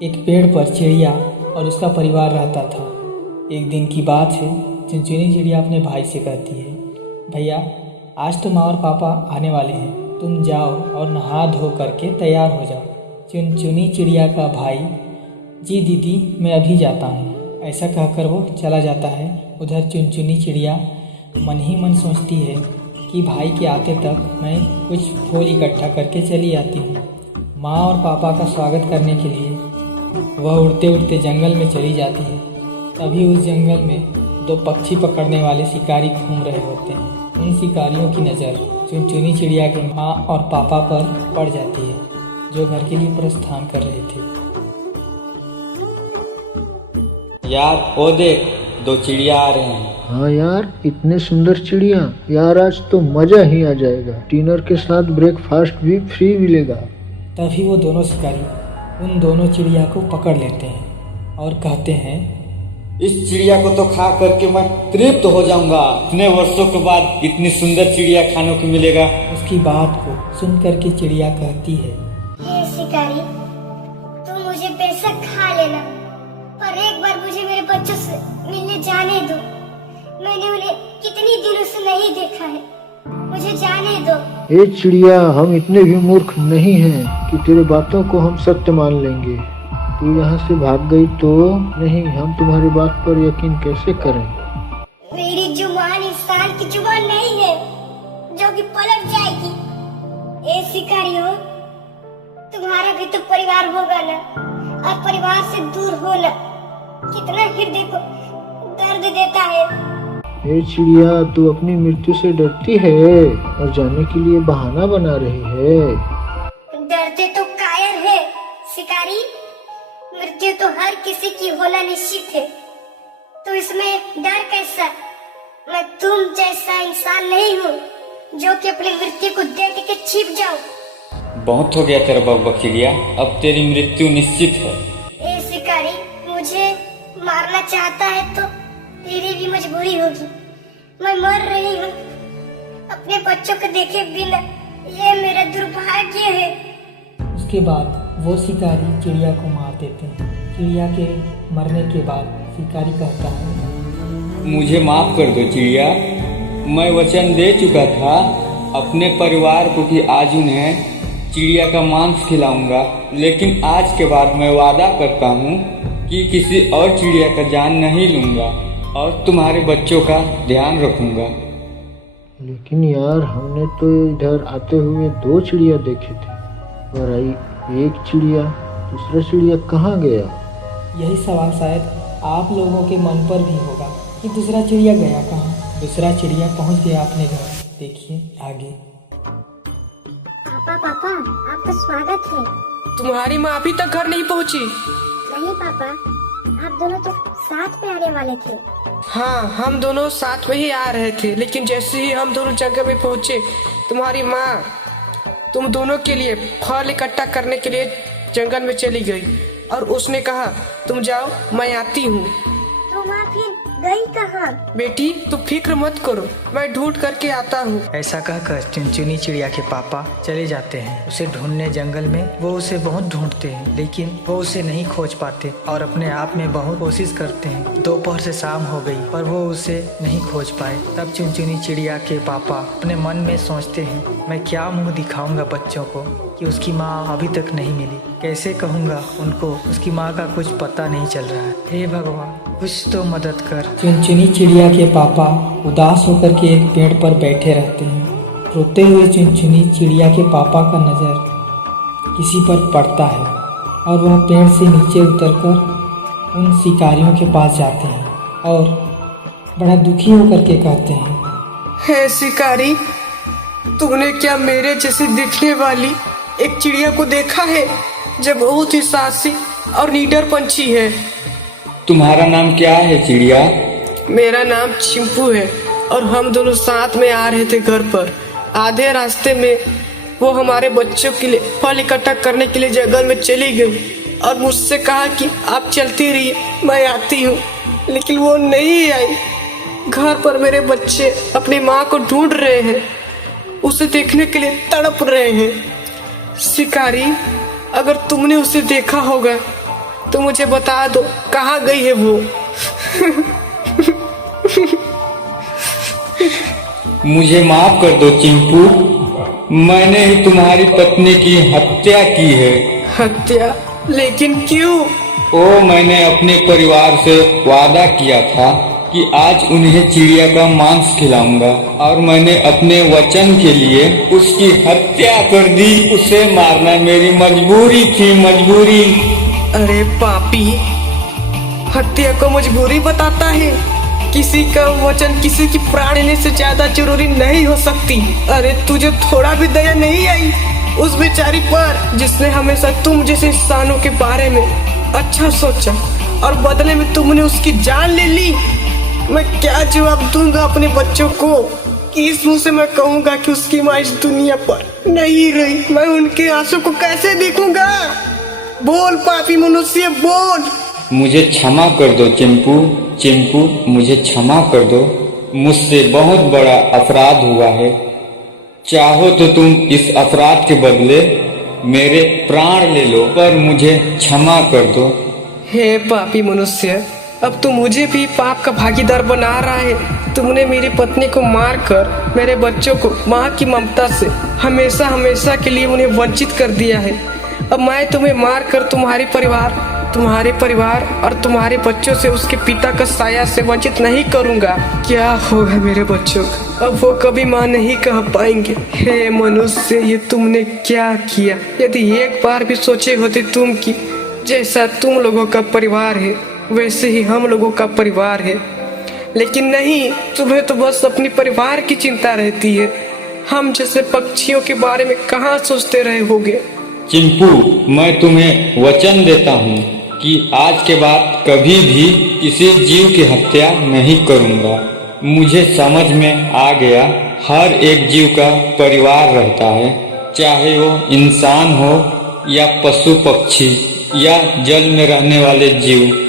एक पेड़ पर चिड़िया और उसका परिवार रहता था। एक दिन की बात है। चुनचुनी चिड़िया अपने भाई से कहती है, भैया आज तो माँ और पापा आने वाले हैं, तुम जाओ और नहा धो करके तैयार हो जाओ। चुनचुनी चिड़िया का भाई, जी दीदी मैं अभी जाता हूँ, ऐसा कहकर वो चला जाता है। उधर चुनचुनी चिड़िया मन ही मन सोचती है कि भाई के आते तक मैं कुछ फूल इकट्ठा करके चली आती हूँ। माँ और पापा का स्वागत करने के लिए वह उड़ते उड़ते जंगल में चली जाती है। तभी उस जंगल में दो पक्षी पकड़ने वाले शिकारी घूम रहे होते हैं। उन शिकारियों की नज़र चुनचुनी चिड़िया के माँ और पापा पर पड़ जाती है, जो घर के लिए प्रस्थान कर रहे थे। यार वो देख, दो चिड़िया आ रहे हैं। हाँ यार, इतने सुंदर चिड़िया। यार आज तो मजा ही आ जाएगा। डिनर के साथ ब्रेकफास्ट भी फ्री मिलेगा। तभी वो दोनों शिकारी उन दोनों चिड़िया को पकड़ लेते हैं और कहते हैं, इस चिड़िया को तो खा करके मैं तृप्त हो जाऊंगा। इतने वर्षों के बाद इतनी सुंदर चिड़िया खाने को मिलेगा। उसकी बात को सुन करके चिड़िया कहती है, हे शिकारी, तुम मुझे बेशक खा लेना, पर एक बार मुझे मेरे बच्चों से मिलने जाने दो। मैंने उन्हें कितनी दिनों से नहीं देखा है, मुझे जाने दो। ए चिड़िया, हम इतने भी मूर्ख नहीं हैं कि तेरे बातों को हम सत्य मान लेंगे। तू यहाँ से भाग गई तो नहीं, हम तुम्हारी बात पर यकीन कैसे करें। मेरी जुबान इंसान की जुबान नहीं है जो कि पलट जाएगी। ए शिकारियों, तुम्हारा भी तो परिवार होगा ना, और परिवार से दूर होना कितना हृदय को दर्द देता है। ए चिड़िया, तू अपनी मृत्यु से डरती है और जाने के लिए बहाना बना रही है। डरते तो कायर है शिकारी, मृत्यु तो हर किसी की होना निश्चित है, तो इसमें डर कैसा। मैं तुम जैसा इंसान नहीं हूँ जो कि अपनी मृत्यु को देख के छिप जाऊं। बहुत हो गया तेरा बकबक चिड़िया, अब तेरी मृत्यु निश्चित है। ए शिकारी, मुझे मारना चाहता है तो तेरी भी मजबूरी होगी। मैं मर रही हूँ अपने बच्चों को देखे बिना, ये मेरा दुर्भाग्य है। उसके बाद वो शिकारी चिड़िया को मार देते हैं। चिड़िया के मरने के बाद शिकारी कहता है, मुझे माफ कर दो चिड़िया, मैं वचन दे चुका था अपने परिवार को कि आज उन्हें चिड़िया का मांस खिलाऊंगा, लेकिन आज के बाद मैं वादा करता हूँ कि किसी और चिड़िया का जान नहीं लूंगा और तुम्हारे बच्चों का ध्यान रखूंगा। लेकिन यार, हमने तो इधर आते हुए दो चिड़िया देखे थे और आई एक चिड़िया, दूसरा चिड़िया कहाँ गया? यही सवाल शायद आप लोगों के मन पर भी होगा कि दूसरा चिड़िया गया कहाँ। दूसरा चिड़िया पहुंच गया अपने घर। देखिए आगे। पापा पापा, आपका स्वागत है। तुम्हारी माँ अभी तक घर नहीं पहुँची? नहीं पापा, आप दोनों तो साथ में आने वाले थे। हाँ, हम दोनों साथ में ही आ रहे थे, लेकिन जैसे ही हम दोनों जगह में पहुँचे, तुम्हारी माँ तुम दोनों के लिए फल इकट्ठा करने के लिए जंगल में चली गई और उसने कहा, तुम जाओ मैं आती हूँ। तो माँ फिर गई कहाँ? बेटी तुम फिक्र मत करो, मैं ढूंढ करके आता हूँ। ऐसा कहकर चुनचुनी चिड़िया के पापा चले जाते हैं उसे ढूंढने जंगल में। वो उसे बहुत ढूंढते हैं, लेकिन वो उसे नहीं खोज पाते और अपने आप में बहुत कोशिश करते हैं। दोपहर से शाम हो गई पर वो उसे नहीं खोज पाए। तब चुनचुनी चिड़िया के पापा अपने मन में सोचते हैं, मैं क्या मुंह दिखाऊंगा बच्चों को कि उसकी माँ अभी तक नहीं मिली। कैसे कहूँगा उनको उसकी माँ का कुछ पता नहीं चल रहा है। हे भगवान, कुछ तो मदद कर। चुनचुनी चिड़िया के पापा उदास होकर के एक पेड़ पर बैठे रहते हैं। रोते हुए चुनचुनी चिड़िया के पापा का नज़र किसी पर पड़ता है और वह पेड़ से नीचे उतरकर उन शिकारियों के पास जाते हैं और बड़ा दुखी होकर के कहते हैं, हे शिकारी, तुमने क्या मेरे जैसी दिखने वाली एक चिड़िया को देखा है जो बहुत ही साहसी और निडर पंछी है? तुम्हारा नाम क्या है चिड़िया? मेरा नाम चिंपू है और हम दोनों साथ में आ रहे थे घर पर। आधे रास्ते में वो हमारे बच्चों के लिए फल इकट्ठा करने के लिए जंगल में चली गई और मुझसे कहा कि आप चलती रहिए, मैं आती हूँ, लेकिन वो नहीं आई। घर पर मेरे बच्चे अपनी माँ को ढूंढ रहे हैं, उसे देखने के लिए तड़प रहे हैं। शिकारी, अगर तुमने उसे देखा होगा तो मुझे बता दो कहाँ गई है वो। मुझे माफ कर दो चिंपू, मैंने ही तुम्हारी पत्नी की हत्या की है। हत्या? लेकिन क्यों? मैंने अपने परिवार से वादा किया था कि आज उन्हें चिड़िया का मांस खिलाऊंगा, और मैंने अपने वचन के लिए उसकी हत्या कर दी। उसे मारना मेरी मजबूरी थी, मजबूरी। अरे पापी, हत्या को मजबूरी बताता है? किसी का वचन किसी की प्राण लेने से ज्यादा जरूरी नहीं हो सकती। अरे तुझे थोड़ा भी दया नहीं आई उस बेचारी पर, जिसने हमेशा तुम जैसे इंसानों के बारे में अच्छा सोचा और बदले में तुमने उसकी जान ले ली। मैं क्या जवाब दूंगा अपने बच्चों को? किस मुंह से मैं कहूंगा कि उसकी माँ इस दुनिया पर नहीं रही? मैं उनके आंसू को कैसे देखूंगा? बोल पापी मनुष्य, बोल। मुझे क्षमा कर दो चिंपू, चिंपू मुझे क्षमा कर दो। मुझसे बहुत बड़ा अपराध हुआ है। चाहो तो तुम इस अपराध के बदले मेरे प्राण ले लो, पर मुझे क्षमा कर दो। हे पापी मनुष्य, अब तो मुझे भी पाप का भागीदार बना रहा है। तुमने मेरी पत्नी को मारकर मेरे बच्चों को माँ की ममता से हमेशा हमेशा के लिए उन्हें वंचित कर दिया है। अब मैं तुम्हें मारकर तुम्हारे परिवार और तुम्हारे बच्चों से उसके पिता का साया से वंचित नहीं करूंगा। क्या होगा मेरे बच्चों का? अब वो कभी माँ नहीं कह पाएंगे। हे मनुष्य, ये तुमने क्या किया? यदि एक बार भी सोचे होते तुम कि जैसा तुम लोगों का परिवार है वैसे ही हम लोगों का परिवार है, लेकिन नहीं, तुम्हें तो बस अपने परिवार की चिंता रहती है। हम जैसे पक्षियों के बारे में कहाँ सोचते रहे होगे। चिंपू, मैं तुम्हें वचन देता हूँ कि आज के बाद कभी भी किसी जीव की हत्या नहीं करूँगा। मुझे समझ में आ गया, हर एक जीव का परिवार रहता है, चाहे वो इंसान हो या पशु पक्षी या जल में रहने वाले जीव।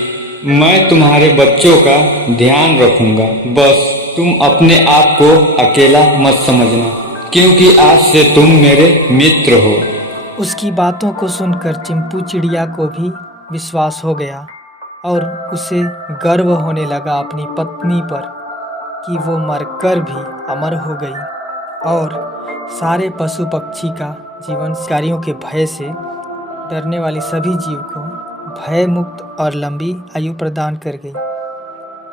मैं तुम्हारे बच्चों का ध्यान रखूंगा, बस तुम अपने आप को अकेला मत समझना, क्योंकि आज से तुम मेरे मित्र हो। उसकी बातों को सुनकर चिंपू चिड़िया को भी विश्वास हो गया और उसे गर्व होने लगा अपनी पत्नी पर कि वो मरकर भी अमर हो गई, और सारे पशु पक्षी का जीवन शिकारियों के भय से डरने वाली सभी जीव को भय मुक्त और लंबी आयु प्रदान कर गई,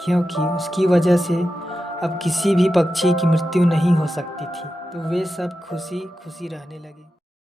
क्योंकि उसकी वजह से अब किसी भी पक्षी की मृत्यु नहीं हो सकती थी। तो वे सब खुशी खुशी रहने लगे।